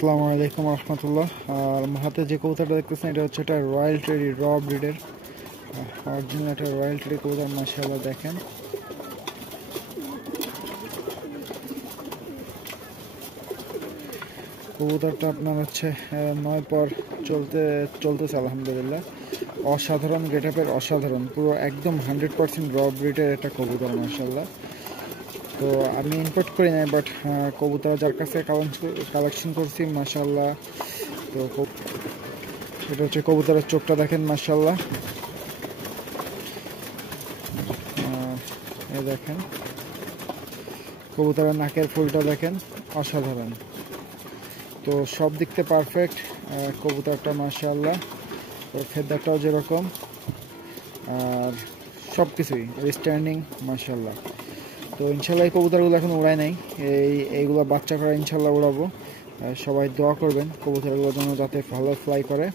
আসসালামু আলাইকুম রহমতুল্লাহ। আর হাতে যে কবুতরটা দেখতেছেন এটা হচ্ছে একটা রয়্যাল টেরি র ব্রিডের অরিজিনাল একটা রয়্যাল টেরি কবুতর। মাশাআল্লাহ দেখেন, কবুতরটা আপনার হচ্ছে 9 পর চলতেছে আলহামদুলিল্লাহ। অসাধারণ গেটআপের, অসাধারণ পুরো একদম 100% র ব্রিডের একটা কবুতর মাশাআল্লাহ। তো আমি ইম্পোর্ট করি নাই, বাট কবুতর যার কাছে কালেকশন করছি মাশাআল্লাহ। তো এটা হচ্ছে কবুতরের চোখটা দেখেন মাশাআল্লাহ। এই দেখেন কবুতরের নাকের ফুলটা দেখেন, অসাধারণ। তো সব দিক থেকে পারফেক্ট কবুতরটা মাশাআল্লাহ। ওর ফেদারটাও যেরকম, আর সব কিছুই স্ট্যান্ডিং মাশাআল্লাহ। তো ইনশাল্লাহ এই কবুতরগুলো এখন উড়াই নাই, এইগুলো বাচ্চা করা ইনশাল্লাহ উড়াবো। সবাই দোয়া করবেন কবুতরগুলো যেন যাতে ভালো ফ্লাই করে।